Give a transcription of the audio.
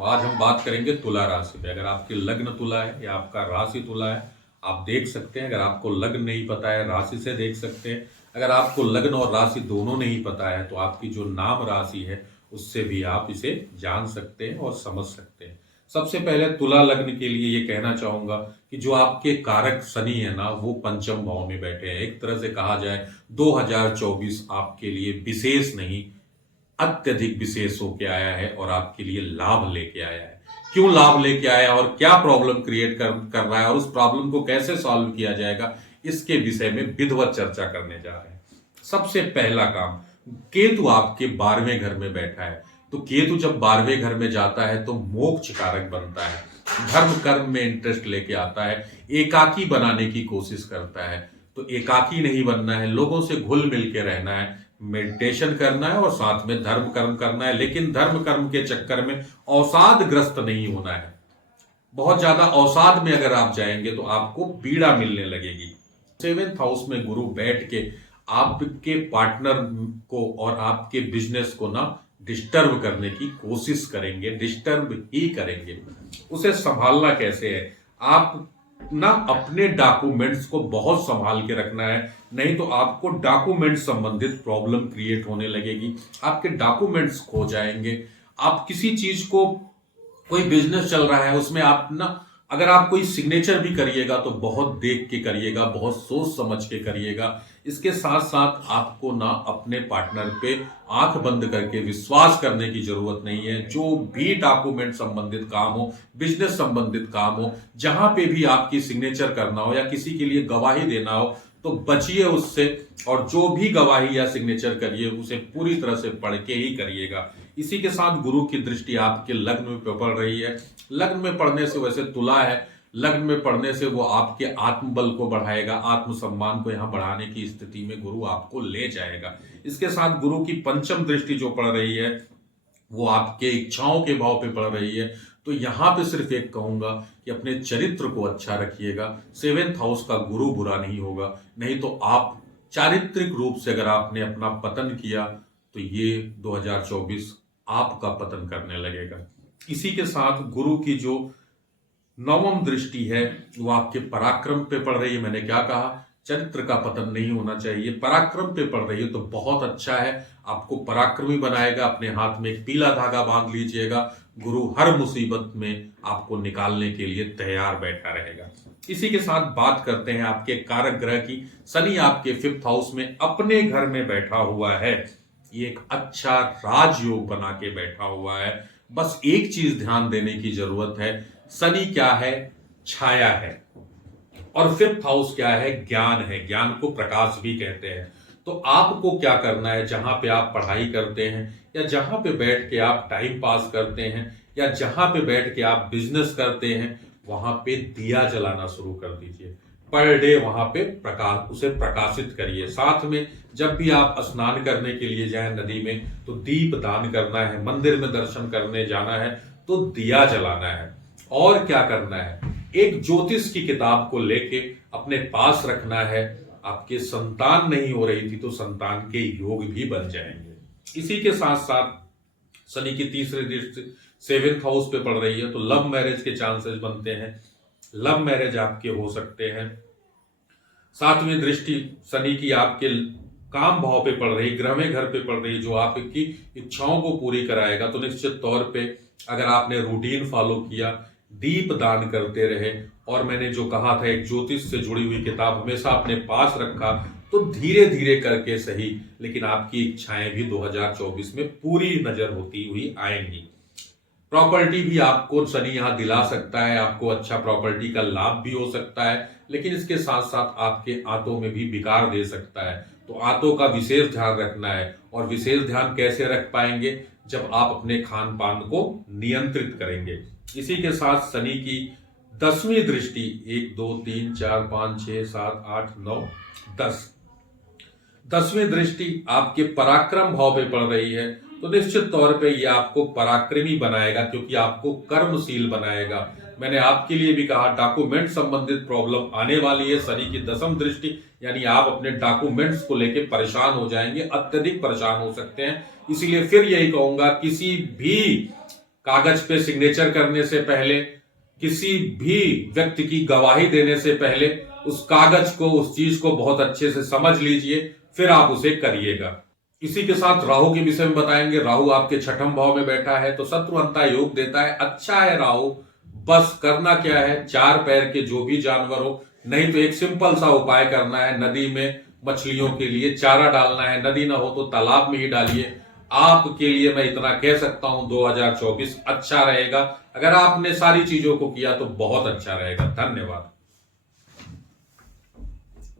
तो आज हम बात करेंगे तुला राशि पे। अगर आपकी लग्न तुला है या आपका राशि तुला है, आप देख सकते हैं। अगर आपको लग्न नहीं पता है, राशि से देख सकते हैं। अगर आपको लग्न और राशि दोनों नहीं पता है, तो आपकी जो नाम राशि है उससे भी आप इसे जान सकते हैं और समझ सकते हैं। सबसे पहले तुला लग्न के लिए ये कहना चाहूंगा कि जो आपके कारक शनि है ना, वो पंचम भाव में बैठे हैं। एक तरह से कहा जाए 2024 आपके लिए विशेष नहीं, अत्यधिक विशेष होके आया है और आपके लिए लाभ लेके आया है। क्यों लाभ लेके आया और क्या प्रॉब्लम क्रिएट कर रहा है और उस प्रॉब्लम को कैसे सॉल्व किया जाएगा, इसके विषय में विधिवत चर्चा करने जा रहे हैं। सबसे पहला काम, केतु आपके 12वें घर में बैठा है। तो केतु जब 12वें घर में जाता है तो मोक्ष कारक बनता है, धर्म कर्म में इंटरेस्ट लेके आता है, एकाकी बनाने की कोशिश करता है। तो एकाकी नहीं बनना है, लोगों से घुल मिल के रहना है, मेडिटेशन करना है और साथ में धर्म कर्म करना है। लेकिन धर्म कर्म के चक्कर में अवसाद ग्रस्त नहीं होना है। बहुत ज्यादा अवसाद में अगर आप जाएंगे तो आपको पीड़ा मिलने लगेगी। 7th हाउस में गुरु बैठ के आपके पार्टनर को और आपके बिजनेस को ना डिस्टर्ब करने की कोशिश करेंगे, डिस्टर्ब ही करेंगे। उसे संभालना कैसे है, आप ना अपने डॉक्यूमेंट्स को बहुत संभाल के रखना है, नहीं तो आपको डॉक्यूमेंट संबंधित प्रॉब्लम क्रिएट होने लगेगी। आपके डॉक्यूमेंट्स खो जाएंगे। आप किसी चीज को, कोई बिजनेस चल रहा है उसमें आप ना, अगर आप कोई सिग्नेचर भी करिएगा तो बहुत देख के करिएगा, बहुत सोच समझ के करिएगा। इसके साथ साथ आपको ना अपने पार्टनर पे आंख बंद करके विश्वास करने की जरूरत नहीं है। जो भी डॉक्यूमेंट संबंधित काम हो, बिजनेस संबंधित काम हो, जहां पे भी आपकी सिग्नेचर करना हो या किसी के लिए गवाही देना हो, तो बचिए उससे। और जो भी गवाही या सिग्नेचर करिए उसे पूरी तरह से पढ़ के ही करिएगा। इसी के साथ गुरु की दृष्टि आपके लग्न में पड़ रही है। लग्न में पढ़ने से, वैसे तुला है, लग्न में पढ़ने से वो आपके आत्मबल को बढ़ाएगा, आत्मसम्मान को यहां बढ़ाने की स्थिति में गुरु आपको ले जाएगा। इसके साथ गुरु की पंचम दृष्टि जो पड़ रही है वो आपके इच्छाओं के भाव पे पड़ रही है। तो यहां पे सिर्फ एक कहूंगा कि अपने चरित्र को अच्छा रखिएगा। 7th हाउस का गुरु बुरा नहीं होगा, नहीं तो आप चारित्रिक रूप से अगर आपने अपना पतन किया तो ये 2024 आपका पतन करने लगेगा। इसी के साथ गुरु की जो 9वीं दृष्टि है वो आपके पराक्रम पे पड़ रही है। मैंने क्या कहा, चरित्र का पतन नहीं होना चाहिए, पराक्रम पे पड़ रही है तो बहुत अच्छा है, आपको पराक्रमी बनाएगा। अपने हाथ में एक पीला धागा बांध लीजिएगा, गुरु हर मुसीबत में आपको निकालने के लिए तैयार बैठा रहेगा। इसी के साथ बात करते हैं आपके कारक ग्रह की। शनि आपके 5th हाउस में अपने घर में बैठा हुआ है। ये एक अच्छा राजयोग बना के बैठा हुआ है। बस एक चीज ध्यान देने की जरूरत है, शनि क्या है, छाया है, और 5th हाउस क्या है, ज्ञान है। ज्ञान को प्रकाश भी कहते हैं। तो आपको क्या करना है, जहां पे आप पढ़ाई करते हैं या जहां पे बैठ के आप टाइम पास करते हैं या जहां पे बैठ के आप बिजनेस करते हैं, वहां पे दिया जलाना शुरू कर दीजिए। पर डे वहां पे उसे प्रकाशित करिए। साथ में जब भी आप स्नान करने के लिए जाएं नदी में, तो दीप दान करना है। मंदिर में दर्शन करने जाना है तो दिया जलाना है। और क्या करना है, एक ज्योतिष की किताब को लेके अपने पास रखना है। आपके संतान नहीं हो रही थी तो संतान के योग भी बन जाएंगे। इसी के साथ साथ शनि की तीसरी दृष्टि 7th हाउस पे पड़ रही है तो लव मैरिज के चांसेस बनते हैं, लव मैरिज आपके हो सकते हैं। 7वीं दृष्टि शनि की आपके काम भाव पे पड़ रही, ग्रहवें घर पे पड़ रही, जो आपकी इच्छाओं को पूरी कराएगा। तो निश्चित तौर पे अगर आपने रूटीन फॉलो किया, दीप दान करते रहे, और मैंने जो कहा था एक ज्योतिष से जुड़ी हुई किताब हमेशा अपने पास रखा, तो धीरे धीरे करके सही, लेकिन आपकी इच्छाएं भी 2024 में पूरी नजर होती हुई आएंगी। प्रॉपर्टी भी आपको शनि यहां दिला सकता है, आपको अच्छा प्रॉपर्टी का लाभ भी हो सकता है, लेकिन इसके साथ साथ आपके आंतों में भी विकार दे सकता है। तो आंतों का विशेष ध्यान रखना है। और विशेष ध्यान कैसे रख पाएंगे, जब आप अपने खान पान को नियंत्रित करेंगे। इसी के साथ शनि की 10वीं दृष्टि 1 2 3 4 5 6 7 8 9 10, 10वीं दृष्टि आपके पराक्रम भाव पे पड़ रही है। तो निश्चित तौर पे ये आपको पराक्रमी बनाएगा, क्योंकि आपको कर्मशील बनाएगा। मैंने आपके लिए भी कहा डॉक्यूमेंट संबंधित प्रॉब्लम आने वाली है। शनि की 10वीं दृष्टि, यानी आप अपने डॉक्यूमेंट्स को लेके परेशान हो जाएंगे, अत्यधिक परेशान हो सकते हैं। इसीलिए फिर यही कहूंगा, किसी भी कागज पे सिग्नेचर करने से पहले, किसी भी व्यक्ति की गवाही देने से पहले उस कागज को, उस चीज को बहुत अच्छे से समझ लीजिए, फिर आप उसे करिएगा। इसी के साथ राहु के विषय में बताएंगे। राहु आपके छठम भाव में बैठा है तो शत्रुअंता योग देता है, अच्छा है राहु। बस करना क्या है, 4 पैर के जो भी जानवर हो, नहीं तो एक सिंपल सा उपाय करना है, नदी में मछलियों के लिए चारा डालना है, नदी ना हो तो तालाब में ही डालिए। आपके लिए मैं इतना कह सकता हूं 2024 अच्छा रहेगा। अगर आपने सारी चीजों को किया तो बहुत अच्छा रहेगा। धन्यवाद।